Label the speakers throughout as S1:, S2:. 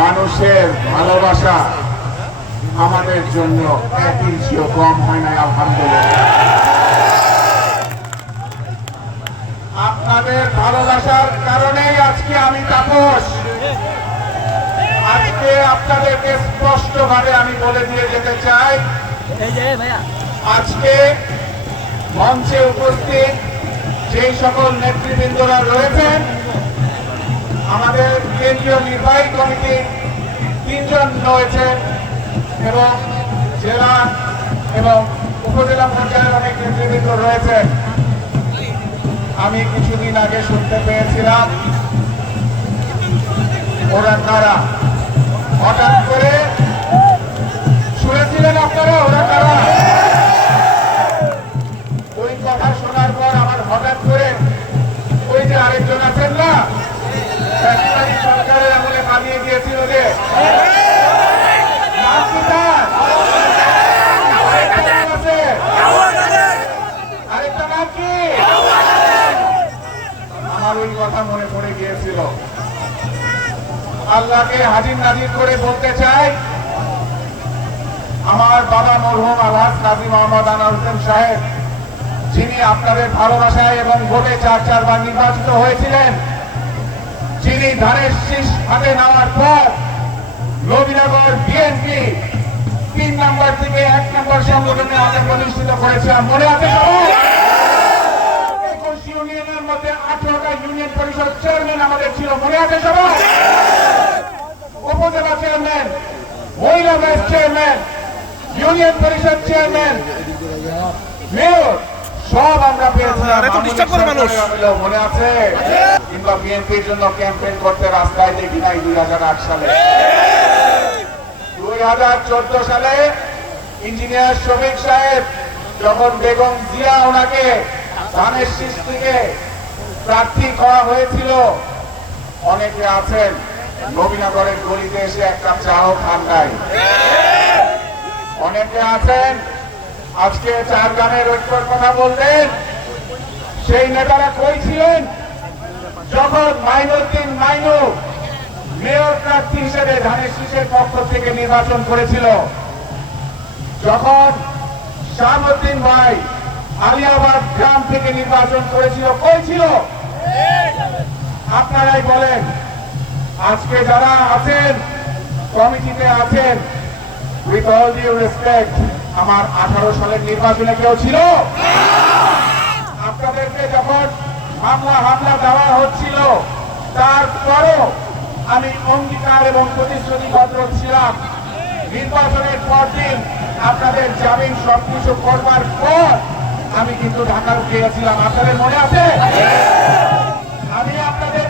S1: মানুষের ভালোবাসা আমাদের জন্য এক ইঞ্চিও কম হয় না আলহামদুলিল্লাহ। আপনাদের ভালোবাসার কারণেই আজকে আমি তাপস। আজকে আপনাদেরকে স্পষ্টভাবে আমি বলে দিয়ে যেতে চাই। আজকে মঞ্চে উপস্থিত যেই সকল নেতৃবৃন্দরা রয়েছেন আমাদের কেন্দ্রীয় নির্বাহী কমিটি তিনজন রয়েছেন এবং জেলা এবং উপজেলা পর্যায়ের অনেক নেতৃবৃন্দ রয়েছেন। আমি কিছুদিন আগে শুনতে পেয়েছিলাম, ওরা কারা? হঠাৎ করে শুনেছিলেন আপনারা? আল্লাহকে হাজির নাজির করে বলতে চাই, আমার বাবা মরহুম আলহাজ কাজী মোহাম্মদ আনার হোসেন সাহেব, যিনি আপনাদের ভালোবাসায় এবং ভোটে চার চারবার নির্বাচিত হয়েছিলেন, যিনি ধানের শীষ হাতে নেওয়ার পর নবীনগর বিএনপি তিন নম্বর থেকে এক নম্বর সংগঠনে আমাদের প্রতিষ্ঠিত করেছিলাম মনে আছে সবার? একুশ ইউনিয়নের মধ্যে আঠারোটা ইউনিয়ন পরিষদ চেয়ারম্যান আমাদের ছিল মনে আছে সবাই উপজেলা চেয়ারম্যান মহিলা ভাইস চেয়ারম্যান ইউনিয়ন পরিষদ চেয়ারম্যান মেয়র সব আমরা মনে আছে? কিংবা বিএনপির জন্য ক্যাম্পেইন করতে রাস্তায় দেখি নাই দুই হাজার আট সালে। দুই হাজার চোদ্দ সালে ইঞ্জিনিয়ার শফিক সাহেব যখন বেগম জিয়া ওনাকে ধানের শীষ থেকে প্রার্থী করা হয়েছিল অনেকে আছেন। নবীনগরের গলিতে এসে এক কাপ চাও খান নাই। অনেকে আছেন, আজকে চার গানের ঐক্যর কথা বলতেন সেই নেতারা কই ছিলেন? যখন মাইনুদ্দিন মাইনু, মেয়র প্রার্থী হিসেবে ধানের শীষের পক্ষ থেকে নির্বাচন করেছিল। যখন শাহাবুদ্দিন ভাই আলিয়াবাদ গ্রাম থেকে নির্বাচন করেছিল, কই ছিল? আপনারাই বলেন। আজকে যারা আছেন, কমিটিতে আছেন উইথ অল ডিউ রেসপেক্ট আমার আঠারো সালের নির্বাচনে কেউ ছিল? আপনাদেরকে যখন হামলা হামলা দেওয়া হচ্ছিল, তারপরও আমি অঙ্গীকার এবং প্রতিশ্রুতিবদ্ধ ছিলাম নির্বাচনের পর দিন আপনাদের জামিন সবকিছু করবার পর আমি কিন্তু ঢাকা গিয়েছিলাম। আপনাদের মনে আছে? আমি নাই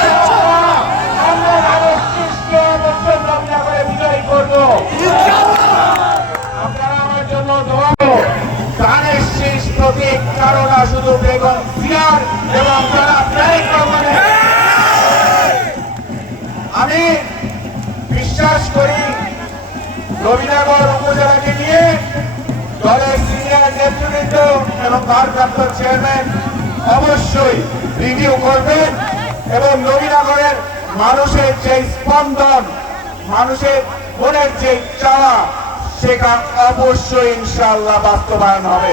S1: শীষ কারণা শুধু বেগম জিয়ার এবং যারা আমি বিশ্বাস করি রবীনগর উপজেলাকে নিয়ে দলের সিনিয়র নেতৃবৃন্দ এবং ভারপ্রাপ্ত চেয়ারম্যান অবশ্যই রিভিউ করবেন এবং নবীনগরের মানুষের যে স্পন্দন মানুষের মনের যে চাওয়া সেটা অবশ্যই ইনশাআল্লাহ বাস্তবায়ন হবে।